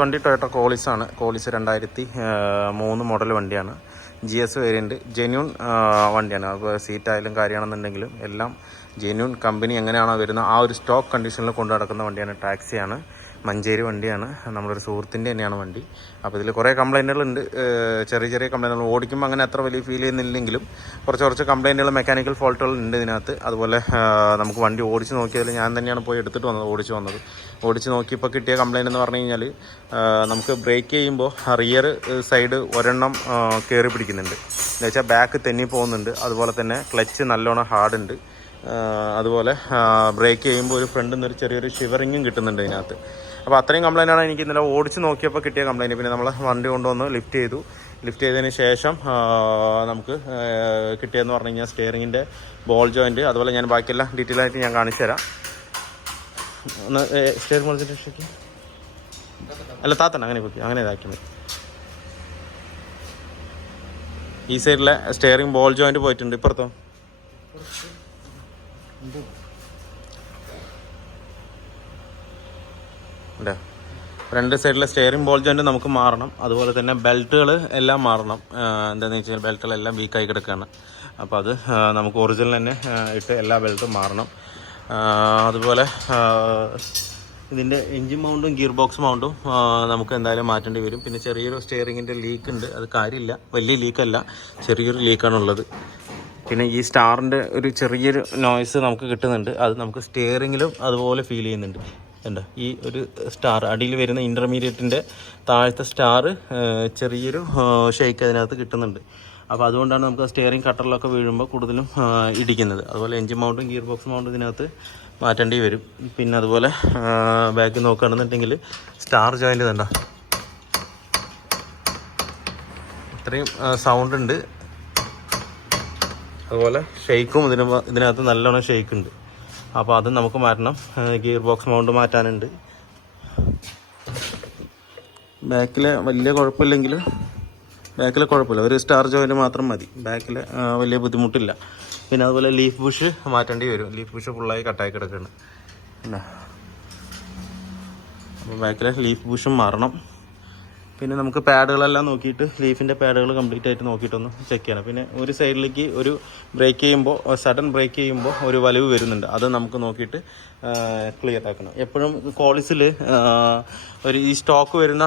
വണ്ടി Toyota Qualis ആണ്. Qualis 2003 model വണ്ടിയാണ്. GS variant. ജെന്യൂൺ വണ്ടിയാണ്. അപ്പോൾ സീറ്റായാലും കാര്യമാണെന്നുണ്ടെങ്കിലും എല്ലാം ജെന്യൂൺ കമ്പനി എങ്ങനെയാണോ വരുന്നത് ആ ഒരു സ്റ്റോക്ക് കണ്ടീഷനിൽ കൊണ്ടു നടക്കുന്ന വണ്ടിയാണ്. ടാക്സിയാണ്. മഞ്ചേരി വണ്ടിയാണ്. നമ്മളൊരു സുഹൃത്തിൻ്റെ തന്നെയാണ് വണ്ടി. അപ്പോൾ ഇതിൽ കുറേ കംപ്ലൈൻറ്റുകളുണ്ട്. ചെറിയ ചെറിയ കംപ്ലൈൻറ്റുകൾ ഓടിക്കുമ്പോൾ അങ്ങനെ അത്ര വലിയ ഫീൽ ചെയ്യുന്നില്ലെങ്കിലും കുറച്ച് കംപ്ലൈൻറ്റുകൾ, മെക്കാനിക്കൽ ഫോൾട്ടുകൾ ഉണ്ട് ഇതിനകത്ത്. അതുപോലെ നമുക്ക് വണ്ടി ഓടിച്ച് നോക്കിയതിൽ ഞാൻ തന്നെയാണ് പോയി എടുത്തിട്ട് വന്നത്, ഓടിച്ച് നോക്കിയപ്പോൾ കിട്ടിയ കംപ്ലൈൻറ്റ് എന്ന് പറഞ്ഞു കഴിഞ്ഞാൽ നമുക്ക് ബ്രേക്ക് ചെയ്യുമ്പോൾ റിയർ സൈഡ് ഒരെണ്ണം കയറി പിടിക്കുന്നുണ്ട്. എന്ന് വെച്ചാൽ ബാക്ക് തെന്നി പോകുന്നുണ്ട്. അതുപോലെ തന്നെ ക്ലച്ച് നല്ലോണം ഹാർഡുണ്ട്. അതുപോലെ ബ്രേക്ക് ചെയ്യുമ്പോൾ ഒരു ഫ്രണ്ടിൽ നിന്നൊരു ചെറിയൊരു ഷിവറിങ്ങും കിട്ടുന്നുണ്ട് ഇതിനകത്ത്. അപ്പോൾ അത്രയും കംപ്ലൈൻറ്റാണ് എനിക്ക് ഇന്നലെ ഓടിച്ച് നോക്കിയപ്പോൾ കിട്ടിയ കംപ്ലൈൻറ്റ്. പിന്നെ നമ്മൾ വണ്ടി കൊണ്ടുവന്ന് ലിഫ്റ്റ് ചെയ്തതിന് ശേഷം നമുക്ക് കിട്ടിയെന്ന് പറഞ്ഞു കഴിഞ്ഞാൽ സ്റ്റിയറിങ്ങിൻ്റെ ബോൾ ജോയിൻറ്റ്, അതുപോലെ ഞാൻ ബാക്കിയെല്ലാം ഡീറ്റെയിൽ ആയിട്ട് ഞാൻ കാണിച്ചു തരാം. ഒന്ന് സ്റ്റിയറിംഗ് ബോൾ ജോയിൻറ്റ് അല്ല താത്തണ്ട അങ്ങനെ പൊക്കി, അങ്ങനെ ഇതാക്കി മതി. ഈ സൈഡിലെ സ്റ്റിയറിംഗ് ബോൾ ജോയിൻറ്റ് പോയിട്ടുണ്ട്. ഇപ്പുറത്തോ അല്ലേ, ഫ്രണ്ട് സൈഡിലെ സ്റ്റിയറിംഗ് ബോൾ ജോയിൻറ്റ് നമുക്ക് മാറണം. അതുപോലെ തന്നെ ബെൽറ്റുകൾ എല്ലാം മാറണം. എന്താണെന്ന് വെച്ച് കഴിഞ്ഞാൽ ബെൽറ്റുകളെല്ലാം വീക്കായി കിടക്കുകയാണ്. അപ്പോൾ അത് നമുക്ക് ഒറിജിനൽ തന്നെ ഇട്ട് എല്ലാ ബെൽറ്റും മാറണം. അതുപോലെ ഇതിൻ്റെ എൻജിൻ മൗണ്ടും ഗിയർ ബോക്സ് മൗണ്ടും നമുക്ക് എന്തായാലും മാറ്റേണ്ടി വരും. പിന്നെ ചെറിയൊരു സ്റ്റിയറിങ്ങിൻ്റെ ലീക്ക് ഉണ്ട്. അത് കാര്യമില്ല, വലിയ ലീക്കല്ല, ചെറിയൊരു ലീക്കാണുള്ളത്. പിന്നെ ഈ സ്റ്റാറിൻ്റെ ഒരു ചെറിയൊരു നോയ്സ് നമുക്ക് കിട്ടുന്നുണ്ട്. അത് നമുക്ക് സ്റ്റിയറിങ്ങിലും അതുപോലെ ഫീൽ ചെയ്യുന്നുണ്ട്. ഉണ്ട് ഈ ഒരു സ്റ്റാർ അടിയിൽ വരുന്ന ഇൻ്റർമീഡിയറ്റിൻ്റെ താഴത്തെ സ്റ്റാർ ചെറിയൊരു ഷെയ്ക്ക് അതിനകത്ത് കിട്ടുന്നുണ്ട്. അപ്പോൾ അതുകൊണ്ടാണ് നമുക്ക് സ്റ്റിയറിംഗ് കട്ടറിലൊക്കെ വീഴുമ്പോൾ കൂടുതലും ഇടിക്കുന്നത്. അതുപോലെ എൻജിൻ മൗണ്ടും ഗിയർ ബോക്സ് മൗണ്ടും ഇതിനകത്ത് മാറ്റേണ്ടി വരും. പിന്നെ അതുപോലെ ബാക്ക് നോക്കുകയാണെന്നുണ്ടെങ്കിൽ സ്റ്റാർ ജോയിൻ്റ് കണ്ടോ, ഇത്രയും സൗണ്ട് ഉണ്ട്. അതുപോലെ ഷെയ്ക്കും ഇതിനകത്ത് നല്ലോണം ഷെയ്ക്ക് ഉണ്ട്. അപ്പോൾ അത് നമുക്ക് മാറ്റണം. ഗിയർ ബോക്സ് മൗണ്ട് മാറ്റാനുണ്ട്. ബാക്കിൽ വലിയ കുഴപ്പമില്ലെങ്കിൽ ഒരു സ്റ്റാർ ജോയിൻറ്റ് മാത്രം മതി. ബാക്കിൽ വലിയ ബുദ്ധിമുട്ടില്ല. പിന്നെ അതുപോലെ ലീഫ് ബുഷ് മാറ്റേണ്ടി വരും. ലീഫ് ബുഷ് ഫുള്ളായി കട്ടായി കിടക്കുകയാണ്. പിന്നെ അപ്പോൾ ബാക്കിലെ ലീഫ് ബുഷും മാറണം. പിന്നെ നമുക്ക് പാഡുകളെല്ലാം നോക്കിയിട്ട് ലീഫിൻ്റെ പാഡുകൾ കംപ്ലീറ്റ് ആയിട്ട് നോക്കിയിട്ടൊന്ന് ചെക്ക് ചെയ്യണം. പിന്നെ ഒരു സൈഡിലേക്ക് ഒരു സഡൻ ബ്രേക്ക് ചെയ്യുമ്പോൾ ഒരു വലിവ് വരുന്നുണ്ട്. അത് നമുക്ക് നോക്കിയിട്ട് ക്ലിയർ ആക്കണം. എപ്പോഴും കോളിസിൽ ഈ സ്റ്റോക്ക് വരുന്ന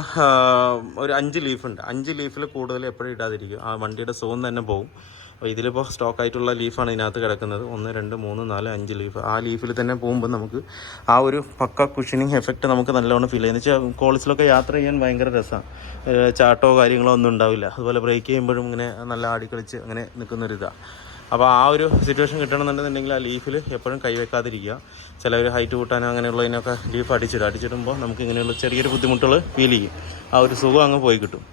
ഒരു 5 ലീഫുണ്ട്. 5 ലീഫിൽ കൂടുതൽ എപ്പോഴും ഇടാതിരിക്കും. ആ വണ്ടിയുടെ സോൺ തന്നെ പോകും. അപ്പോൾ ഇതിലിപ്പോൾ സ്റ്റോക്കായിട്ടുള്ള ലീഫാണ് ഇതിനകത്ത് കിടക്കുന്നത്. 1 2 3 4 5 ലീഫ്. ആ ലീഫിൽ തന്നെ പോകുമ്പോൾ നമുക്ക് ആ ഒരു പക്ക കുഷനിങ് എഫക്റ്റ് നമുക്ക് നല്ലോണം ഫീൽ ചെയ്യുന്നത്. വെച്ചാൽ കോളിസിലൊക്കെ യാത്ര ചെയ്യാൻ ഭയങ്കര രസമാണ്. ചാട്ടോ കാര്യങ്ങളോ ഒന്നും ഉണ്ടാവില്ല. അതുപോലെ ബ്രേക്ക് ചെയ്യുമ്പോഴും ഇങ്ങനെ നല്ല ആടിക്കളിച്ച് അങ്ങനെ നിൽക്കുന്നൊരിതാണ്. അപ്പോൾ ആ ഒരു സിറ്റുവേഷൻ കിട്ടണമെന്നുണ്ടെന്നുണ്ടെങ്കിൽ ആ ലീഫിൽ എപ്പോഴും കൈവെക്കാതിരിക്കുക. ചിലവർ ഹൈറ്റ് കൂട്ടാനോ അങ്ങനെയുള്ളതിനൊക്കെ ലീഫ് അടിച്ചിടുമ്പോൾ നമുക്ക് ഇങ്ങനെയുള്ള ചെറിയൊരു ബുദ്ധിമുട്ടുകൾ ഫീൽ ചെയ്യും. ആ ഒരു സുഖം അങ്ങ് പോയി കിട്ടും.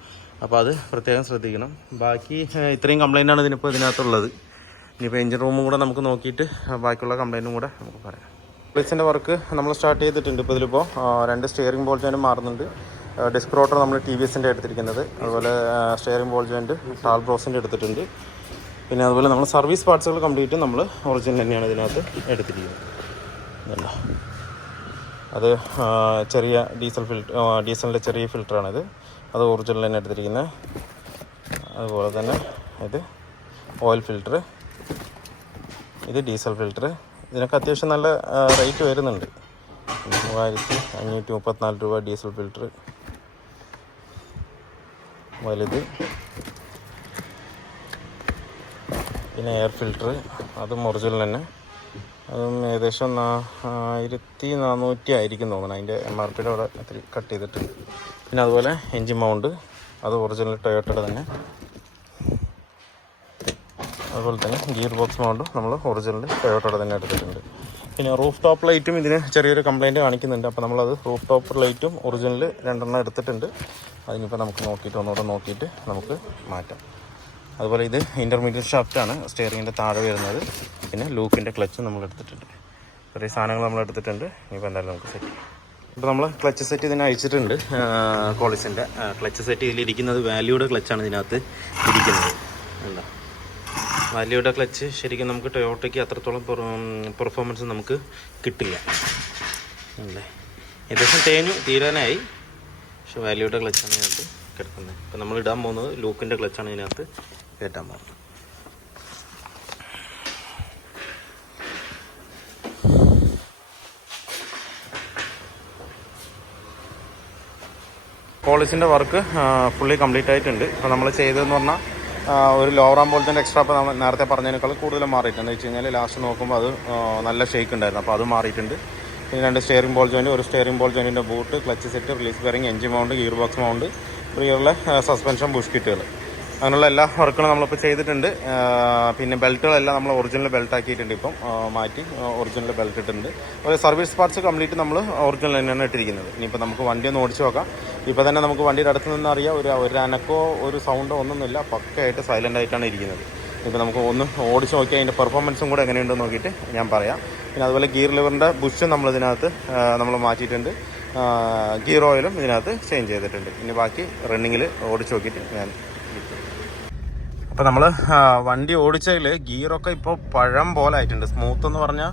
അപ്പോൾ അത് പ്രത്യേകം ശ്രദ്ധിക്കണം. ബാക്കി ഇത്രയും കംപ്ലൈൻറ്റാണ് ഇതിനകത്തുള്ളത്. ഇനിയിപ്പോൾ എഞ്ചിൻ റൂമും കൂടെ നമുക്ക് നോക്കിയിട്ട് ബാക്കിയുള്ള കംപ്ലൈൻറ്റും കൂടെ നമുക്ക് പറയാം. പ്ലേസിൻ്റെ വർക്ക് നമ്മൾ സ്റ്റാർട്ട് ചെയ്തിട്ടുണ്ട്. ഇപ്പോൾ ഇതിലിപ്പോൾ 2 സ്റ്റിയറിംഗ് ബോൾ ജോയിൻറ്റ് മാറുന്നുണ്ട്. ഡിസ്ക് റോട്ടർ നമ്മൾ TVSൻ്റെ എടുത്തിരിക്കുന്നത്. അതുപോലെ സ്റ്റിയറിംഗ് ബോൾ ജോയിൻറ്റ് ടാൾ ബ്രോസിൻ്റെ എടുത്തിട്ടുണ്ട്. പിന്നെ അതുപോലെ നമ്മൾ സർവീസ് പാർട്സുകൾ കംപ്ലീറ്റ് നമ്മൾ ഒറിജിനൽ തന്നെയാണ് ഇതിനകത്ത് എടുത്തിരിക്കുന്നത്. ഇതല്ല, അത് ചെറിയ ഡീസലിൻ്റെ ചെറിയ ഫിൽറ്ററാണിത്. അത് ഒറിജിനൽ തന്നെ എടുത്തിരിക്കുന്നത്. അതുപോലെ തന്നെ ഇത് ഓയിൽ ഫിൽറ്റർ, ഇത് ഡീസൽ ഫിൽറ്റർ. ഇതിനൊക്കെ അത്യാവശ്യം നല്ല റേറ്റ് വരുന്നുണ്ട്. 3534 രൂപ ഡീസൽ ഫിൽറ്റർ വലുത്. പിന്നെ എയർ ഫിൽറ്റർ, അതും ഒറിജിനൽ തന്നെ. അതും ഏകദേശം 1400 ആയിരിക്കും തോന്നുന്നു. അതിൻ്റെ MRPയുടെ അവിടെ ഇത്തിരി കട്ട് ചെയ്തിട്ടുണ്ട്. പിന്നെ അതുപോലെ എൻജിൻ മൗണ്ട്, അത് ഒറിജിനൽ ടൊയോട്ടയുടെ തന്നെ. അതുപോലെ തന്നെ ഗിയർ ബോക്സ് മൗണ്ടും നമ്മൾ ഒറിജിനൽ ടൊയോട്ടയുടെ തന്നെ എടുത്തിട്ടുണ്ട്. പിന്നെ റൂഫ് ടോപ്പ് ലൈറ്റും ഇതിന് ചെറിയൊരു കംപ്ലൈൻറ്റ് കാണിക്കുന്നുണ്ട്. അപ്പോൾ നമ്മളത് റൂഫ് ടോപ്പ് ലൈറ്റും ഒറിജിനൽ 2 എടുത്തിട്ടുണ്ട്. അതിനിപ്പോൾ നമുക്ക് ഒന്നുകൂടെ നോക്കിയിട്ട് നമുക്ക് മാറ്റാം. അതുപോലെ ഇത് ഇൻ്റർമീഡിയറ്റ് ഷാഫ്റ്റാണ് സ്റ്റിയറിങ്ങിൻ്റെ താഴെ വരുന്നത്. പിന്നെ ലൂക്കിൻ്റെ ക്ലച്ച് നമ്മൾ എടുത്തിട്ടുണ്ട്. ചെറിയ സാധനങ്ങൾ നമ്മൾ എടുത്തിട്ടുണ്ട്. ഇനിയിപ്പോൾ എന്തായാലും നമുക്ക് സെറ്റ് ചെയ്യാം. ഇപ്പോൾ നമ്മൾ ക്ലച്ച് സെറ്റ് ഇതിന് അയച്ചിട്ടുണ്ട്. കോളിസിൻ്റെ ക്ലച്ച് സെറ്റ് ഇതിലിരിക്കുന്നത് വാല്യൂയുടെ ക്ലച്ചാണ് ഇതിനകത്ത് ഇരിക്കുന്നത്. എന്താ വാല്യൂയുടെ ക്ലച്ച് ശരിക്കും നമുക്ക് ടൊയോട്ടയ്ക്ക് അത്രത്തോളം പെർഫോമൻസ് നമുക്ക് കിട്ടില്ല. അല്ലേ, ഏകദേശം തീരാനായി. പക്ഷെ വാല്യൂയുടെ ക്ലച്ചാണ് ഇതിനകത്ത് കിടക്കുന്നത്. ഇപ്പം നമ്മൾ ഇടാൻ പോകുന്നത് ലൂക്കിൻ്റെ ക്ലച്ചാണ് ഇതിനകത്ത് കയറ്റാൻ പോകുന്നത്. പോളിസിൻ്റെ വർക്ക് ഫുള്ളി കംപ്ലീറ്റ് ആയിട്ടുണ്ട്. ഇപ്പോൾ നമ്മൾ ചെയ്തതെന്ന് പറഞ്ഞാൽ ഒരു ലോവർ ആം ബോൾട്ടിൻ്റെ എക്സ്ട്രാ ഇപ്പോൾ നമ്മൾ നേരത്തെ പറഞ്ഞതിനേക്കാൾ കൂടുതൽ മാറിയിട്ടുണ്ട്. എന്ന് വെച്ച് കഴിഞ്ഞാൽ ലാസ്റ്റ് നോക്കുമ്പോൾ അത് നല്ല ഷേക്ക് ഉണ്ടായിരുന്നു, അപ്പോൾ അത് മാറിയിട്ടുണ്ട്. പിന്നെ 2 സ്റ്റിയറിംഗ് ബോൾ ജോയിൻറ്റ്, ഒരു സ്റ്റിയറിംഗ് ബോൾ ജോയിൻറ്റിൻ്റെ boot, clutch set, release bearing, engine mount, gear box mount, റിയറിലെ സസ്പെൻഷൻ, ബുഷ് കിറ്റുകൾ, അങ്ങനെയുള്ള എല്ലാ വർക്കുകളും നമ്മളിപ്പോൾ ചെയ്തിട്ടുണ്ട്. പിന്നെ ബെൽറ്റുകളെല്ലാം നമ്മൾ ഒറിജിനൽ ബെൽറ്റ് ആക്കിയിട്ടുണ്ട്. ഇപ്പം മാറ്റി ഒറിജിനൽ ബെൽറ്റ് ഇട്ടിട്ടുണ്ട്. ഒരു സർവീസ് പാർട്സ് കംപ്ലീറ്റ് നമ്മൾ ഒറിജിനൽ തന്നെയാണ് ഇട്ടിരിക്കുന്നത്. ഇനിയിപ്പോൾ നമുക്ക് വണ്ടി ഒന്ന് ഓടിച്ച് നോക്കാം. ഇപ്പോൾ തന്നെ നമുക്ക് വണ്ടിയുടെ അടുത്ത് നിന്ന് അറിയാം, ഒരു അനക്കോ ഒരു സൗണ്ടോ ഒന്നുമില്ല, പക്കയായിട്ട് സൈലൻ്റ് ആയിട്ടാണ് ഇരിക്കുന്നത്. ഇപ്പോൾ നമുക്ക് ഒന്ന് ഓടിച്ച് നോക്കി അതിൻ്റെ പെർഫോമൻസും കൂടെ എങ്ങനെയുണ്ടെന്ന് നോക്കിയിട്ട് ഞാൻ പറയാം. പിന്നെ അതുപോലെ ഗിയർ ലിവറിൻ്റെ ബുഷ് നമ്മളിതിനകത്ത് നമ്മൾ മാറ്റിയിട്ടുണ്ട്. ഗിയർ ഓയിലും ഇതിനകത്ത് ചേഞ്ച് ചെയ്തിട്ടുണ്ട്. ഇനി ബാക്കി റണ്ണിങ്ങിൽ ഓടിച്ച് നോക്കിയിട്ട് ഞാൻ. അപ്പോൾ നമ്മൾ വണ്ടി ഓടിച്ചതിൽ ഗിയറൊക്കെ ഇപ്പോൾ പഴം പോലെ ആയിട്ടുണ്ട്. സ്മൂത്ത് എന്ന് പറഞ്ഞാൽ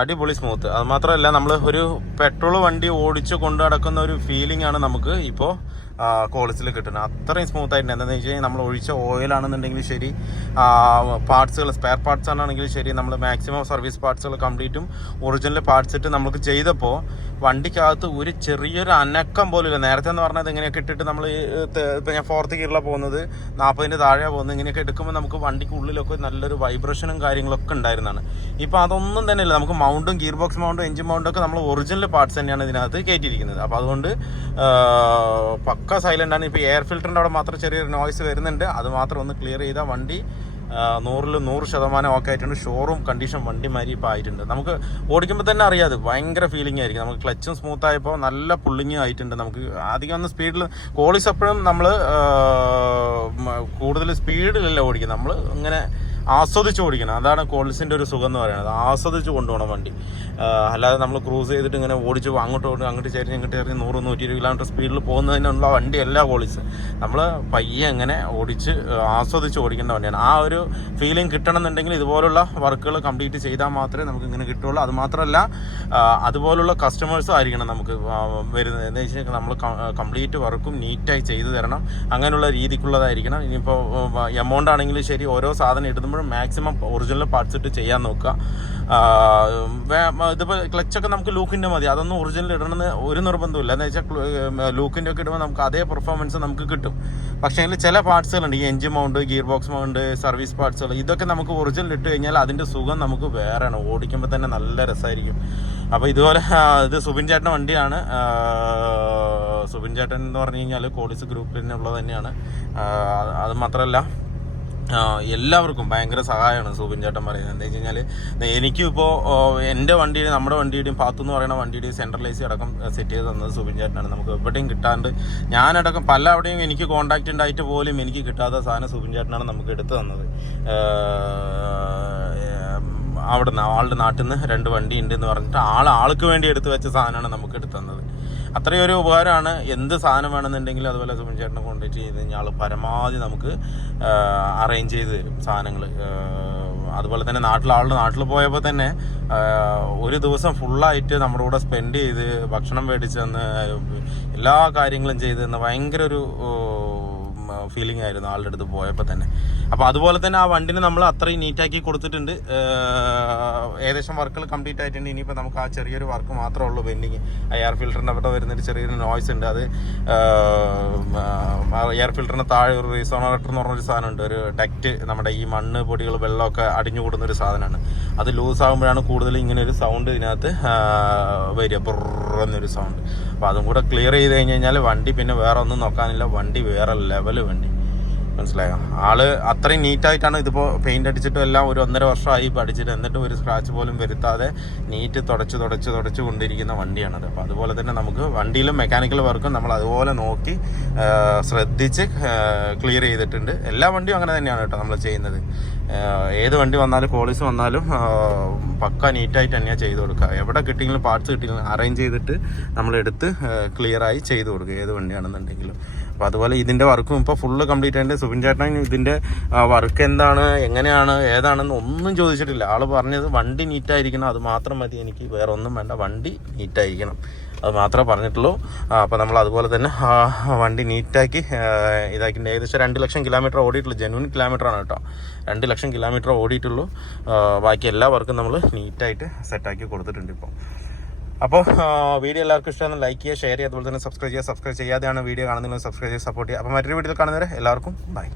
അടിപൊളി സ്മൂത്ത്. അതുമാത്രമല്ല, നമ്മൾ ഒരു പെട്രോൾ വണ്ടി ഓടിച്ച് കൊണ്ടു നടക്കുന്ന ഒരു ഫീലിംഗ് ആണ് നമുക്ക് ഇപ്പോൾ കോളിസിൽ കിട്ടുന്നത്. അത്രയും സ്മൂത്ത് ആയിട്ടുണ്ട്. എന്താണെന്ന് വെച്ച് കഴിഞ്ഞാൽ നമ്മൾ ഒഴിച്ച ഓയിലാണെന്നുണ്ടെങ്കിലും ശരി, പാർട്സുകൾ സ്പെയർ പാർട്സ് ആണെങ്കിലും ശരി, നമ്മൾ മാക്സിമം സർവീസ് പാർട്സുകൾ കംപ്ലീറ്റും ഒറിജിനൽ പാർട്സ് ഇട്ട് നമുക്ക് ചെയ്തപ്പോൾ വണ്ടിക്കകത്ത് ഒരു ചെറിയൊരു അനക്കം പോലും ഇല്ല. നേരത്തെ എന്ന് പറഞ്ഞത് ഇങ്ങനെയൊക്കെ ഇട്ടിട്ട് നമ്മൾ ഇപ്പോൾ ഞാൻ 4th ഗിയറിലാണ് പോകുന്നത്, 40-ന്റെ താഴെയാണ് പോകുന്നത്, ഇങ്ങനെയൊക്കെ എടുക്കുമ്പോൾ നമുക്ക് വണ്ടിക്ക് ഉള്ളിലൊക്കെ നല്ലൊരു വൈബ്രേഷനും കാര്യങ്ങളൊക്കെ ഉണ്ടായിരുന്നതാണ്. ഇപ്പോൾ അതൊന്നും തന്നെ ഇല്ല. നമുക്ക് മൗണ്ടും ഗിയർ ബോക്സ് മൗണ്ടും എഞ്ചിൻ മൗണ്ടൊക്കെ നമ്മൾ ഒറിജിനൽ പാർട്സ് തന്നെയാണ് ഇതിനകത്ത് കയറ്റിയിരിക്കുന്നത്. അപ്പോൾ അതുകൊണ്ട് പക്ക സൈലൻ്റ് ആണ്. ഇപ്പോൾ എയർ ഫിൽറ്ററിൻ്റെ അവിടെ മാത്രം ചെറിയൊരു നോയ്സ് വരുന്നുണ്ട്. അത് മാത്രം ഒന്ന് ക്ലിയർ ചെയ്താൽ വണ്ടി 100% ഓക്കെ ആയിട്ടുണ്ട്. ഷോറൂം കണ്ടീഷൻ വണ്ടി മാതിരി ഇപ്പോൾ ആയിട്ടുണ്ട്. നമുക്ക് ഓടിക്കുമ്പോൾ തന്നെ അറിയാതെ ഭയങ്കര ഫീലിംഗ് ആയിരിക്കും. നമുക്ക് ക്ലച്ചും സ്മൂത്ത് ആയപ്പോൾ നല്ല പുള്ളിങ് ആയിട്ടുണ്ട്. നമുക്ക് അധികം ഒന്ന് സ്പീഡിൽ കോളിസ് എപ്പോഴും നമ്മൾ കൂടുതൽ സ്പീഡിലല്ല ഓടിക്കുന്നത്, നമ്മൾ ഇങ്ങനെ ആസ്വദിച്ച് ഓടിക്കണം. അതാണ് കോളിസിൻ്റെ ഒരു സുഖം എന്ന് പറയുന്നത്. ആസ്വദിച്ച് കൊണ്ടുപോകണം വണ്ടി. അല്ലാതെ നമ്മൾ ക്രൂസ് ചെയ്തിട്ട് ഇങ്ങനെ ഓടിച്ച് അങ്ങോട്ട് ചേരി ഇങ്ങോട്ട് 100-120 കിലോമീറ്റർ സ്പീഡിൽ പോകുന്നതിനുള്ള വണ്ടിയല്ല കോളിസ്. നമ്മൾ പയ്യെ അങ്ങനെ ഓടിച്ച് ആസ്വദിച്ച് ഓടിക്കേണ്ട വണ്ടിയാണ്. ആ ഒരു ഫീലിംഗ് കിട്ടണമെന്നുണ്ടെങ്കിൽ ഇതുപോലുള്ള വർക്കുകൾ കംപ്ലീറ്റ് ചെയ്താൽ മാത്രമേ നമുക്ക് ഇങ്ങനെ കിട്ടുള്ളൂ. അതുമാത്രമല്ല, അതുപോലുള്ള കസ്റ്റമേഴ്സും ആയിരിക്കണം നമുക്ക് വരുന്നത്. എന്താ വെച്ച് കഴിഞ്ഞാൽ നമ്മൾ കംപ്ലീറ്റ് വർക്കും നീറ്റായി ചെയ്തു തരണം. അങ്ങനെയുള്ള രീതിക്കുള്ളതായിരിക്കണം. ഇനിയിപ്പോൾ എമൗണ്ട് ആണെങ്കിലും ശരി, ഓരോ സാധനം ഇടുമ്പോൾ മാക്സിമം ഒറിജിനൽ പാർട്സ് ഇട്ട് ചെയ്യാൻ നോക്കുക. ഇതിപ്പോൾ ക്ലച്ചൊക്കെ നമുക്ക് ലൂക്കിൻ്റെ മതി, അതൊന്നും ഒറിജിനൽ ഇടണമെന്ന് ഒരു നിർബന്ധമില്ല. എന്ന് വെച്ചാൽ ലൂക്കിൻ്റെ ഒക്കെ ഇടുമ്പോൾ നമുക്ക് അതേ പെർഫോമൻസ് നമുക്ക് കിട്ടും. പക്ഷേ അതിൽ ചില പാർട്സുകളുണ്ട്, ഈ engine mount, gear box mount, service പാർട്സുകൾ, ഇതൊക്കെ നമുക്ക് ഒറിജിനൽ ഇട്ട് കഴിഞ്ഞാൽ അതിൻ്റെ സുഖം നമുക്ക് വേറെയാണ്. ഓടിക്കുമ്പോൾ തന്നെ നല്ല രസമായിരിക്കും. അപ്പോൾ ഇതുപോലെ ഇത് സുബിൻ ചേട്ടൻ്റെ വണ്ടിയാണ്. സുബിൻ ചേട്ടൻ എന്ന് പറഞ്ഞു കഴിഞ്ഞാൽ കോളിസ് ഗ്രൂപ്പിനുള്ളത് തന്നെയാണ്. അത് മാത്രമല്ല, എല്ലാവർക്കും ഭയങ്കര സഹായമാണ് സുബിൻ ചേട്ടൻ പറയുന്നത്. എന്താ വെച്ച് കഴിഞ്ഞാൽ എനിക്കും ഇപ്പോൾ എൻ്റെ വണ്ടിയുടെയും നമ്മുടെ വണ്ടിയുടെയും പാത്തു എന്ന് പറയുന്ന വണ്ടിയുടെയും സെൻട്രലൈസ് അടക്കം സെറ്റ് ചെയ്ത് തന്നത് സുബിൻ ചേട്ടനാണ്. നമുക്ക് എവിടെയും കിട്ടാണ്ട്, ഞാനടക്കം പല അവിടെയും എനിക്ക് കോൺടാക്റ്റ് ഉണ്ടായിട്ട് പോലും എനിക്ക് കിട്ടാത്ത സാധനം സുബിൻ ചേട്ടനാണ് നമുക്ക് എടുത്തു തന്നത്. അവിടുന്ന് ആളുടെ നാട്ടിൽ നിന്ന് 2 വണ്ടി ഉണ്ട് എന്ന് പറഞ്ഞിട്ട് ആൾക്ക് വേണ്ടി എടുത്തു വെച്ച സാധനമാണ് നമുക്ക് എടുത്തു തന്നത്. അത്രയും ഒരു ഉപകാരമാണ്. എന്ത് സാധനം വേണമെന്നുണ്ടെങ്കിലും അതുപോലെ സുബിൻ ചേട്ടനെ കോൺടാക്ട് ചെയ്ത് കഴിഞ്ഞാൽ ആൾ പരമാവധി നമുക്ക് അറേഞ്ച് ചെയ്ത് തരും സാധനങ്ങൾ. അതുപോലെ തന്നെ നാട്ടിൽ പോയപ്പോൾ തന്നെ ഒരു ദിവസം ഫുള്ളായിട്ട് നമ്മുടെ കൂടെ സ്പെൻഡ് ചെയ്ത് ഭക്ഷണം മേടിച്ച് തന്ന് എല്ലാ കാര്യങ്ങളും ചെയ്ത് തന്ന് ഭയങ്കര ഒരു ഫീലിംഗ് ആയിരുന്നു ആളുടെ അടുത്ത് പോയപ്പോൾ തന്നെ. അപ്പോൾ അതുപോലെ തന്നെ ആ വണ്ടിന് നമ്മൾ അത്രയും നീറ്റാക്കി കൊടുത്തിട്ടുണ്ട്. ഏകദേശം വർക്കുകൾ കംപ്ലീറ്റ് ആയിട്ടുണ്ട്. ഇനിയിപ്പോൾ നമുക്ക് ആ ചെറിയൊരു വർക്ക് മാത്രമേ ഉള്ളൂ പെൻഡിങ്. എയർ ഫിൽറ്ററിൻ്റെ അവിടെ വരുന്നൊരു ചെറിയൊരു നോയ്സ് ഉണ്ട്. അത് എയർ ഫിൽറ്ററിന് താഴെ ഒരു റീസോണേറ്റർ എന്ന് പറഞ്ഞൊരു സാധനമുണ്ട്, ഒരു ഡക്റ്റ്, നമ്മുടെ ഈ മണ്ണ് പൊടികൾ വെള്ളമൊക്കെ അടിഞ്ഞു കൂടുന്നൊരു സാധനമാണ്. അത് ലൂസ് ആകുമ്പോഴാണ് കൂടുതൽ ഇങ്ങനെ ഒരു സൗണ്ട് ഇതിനകത്ത് വരിക, പുറന്നൊരു സൗണ്ട്. അപ്പോൾ അതും കൂടെ ക്ലിയർ ചെയ്ത് കഴിഞ്ഞാൽ വണ്ടി പിന്നെ വേറെ ഒന്നും നോക്കാനില്ല, വണ്ടി വേറെ ലെവല് വണ്ടി. മനസ്സിലായോ? ആള് അത്രയും നീറ്റായിട്ടാണ് ഇതിപ്പോൾ പെയിന്റ് അടിച്ചിട്ടും എല്ലാം ഒരു 1.5 വർഷമായി പഠിച്ചിട്ട്, എന്നിട്ടും ഒരു സ്ക്രാച്ച് പോലും വരുത്താതെ നീറ്റ് തുടച്ച് കൊണ്ടിരിക്കുന്ന വണ്ടിയാണത്. അപ്പോൾ അതുപോലെ തന്നെ നമുക്ക് വണ്ടിയിലും മെക്കാനിക്കൽ വർക്കും നമ്മൾ അതുപോലെ നോക്കി ശ്രദ്ധിച്ച് ക്ലിയർ ചെയ്തിട്ടുണ്ട്. എല്ലാ വണ്ടിയും അങ്ങനെ തന്നെയാണ് കേട്ടോ നമ്മൾ ചെയ്യുന്നത്. ഏത് വണ്ടി വന്നാലും കോളിസ് വന്നാലും പക്ക നീറ്റായിട്ട് തന്നെയാണ് ചെയ്ത് കൊടുക്കുക. എവിടെ കിട്ടിയെങ്കിലും പാർട്സ് കിട്ടിയെങ്കിലും അറേഞ്ച് ചെയ്തിട്ട് നമ്മളെടുത്ത് ക്ലിയറായി ചെയ്ത് കൊടുക്കുക, ഏത് വണ്ടിയാണെന്നുണ്ടെങ്കിലും. അപ്പോൾ അതുപോലെ ഇതിൻ്റെ വർക്കും ഇപ്പോൾ ഫുള്ള് കംപ്ലീറ്റ് ആയിട്ട് സുബിൻ ചേട്ടൻ ഇതിൻ്റെ വർക്ക് എന്താണ്, എങ്ങനെയാണ്, ഏതാണെന്ന് ഒന്നും ചോദിച്ചിട്ടില്ല. ആൾ പറഞ്ഞത് വണ്ടി നീറ്റായിരിക്കണം, അത് മാത്രം മതി എനിക്ക്, വേറെ ഒന്നും വേണ്ട, വണ്ടി നീറ്റായിരിക്കണം. അത് മാത്രമേ പറഞ്ഞിട്ടുള്ളൂ. അപ്പോൾ നമ്മൾ അതുപോലെ തന്നെ വണ്ടി നീറ്റാക്കി ഇതാക്കി ഏകദേശം 2 ലക്ഷം കിലോമീറ്റർ ഓടിയിട്ടുള്ളൂ. ജെന്യൂൻ കിലോമീറ്ററാണ് കേട്ടോ. 2 ലക്ഷം കിലോമീറ്റർ ഓടിയിട്ടുള്ളൂ. ബാക്കി എല്ലാ വർക്കും നമ്മൾ നീറ്റായിട്ട് സെറ്റാക്കി കൊടുത്തിട്ടുണ്ട് ഇപ്പോൾ. അപ്പോൾ വീഡിയോ എല്ലാവർക്കും ഇഷ്ടമാണ്. ലൈക്ക് ചെയ്യുക, ഷെയർ ചെയ്യുക, അതുപോലെ തന്നെ സബ്സ്ക്രൈബ് ചെയ്യാതെയാണ് വീഡിയോ കാണുന്നത്. സബ്സ്ക്രൈബ് ചെയ്യുക, സപ്പോർട്ട് ചെയ്യുക. അപ്പോൾ മറ്റൊരു വീഡിയോയിൽ കാണുന്നവരെ എല്ലാവർക്കും ബൈ.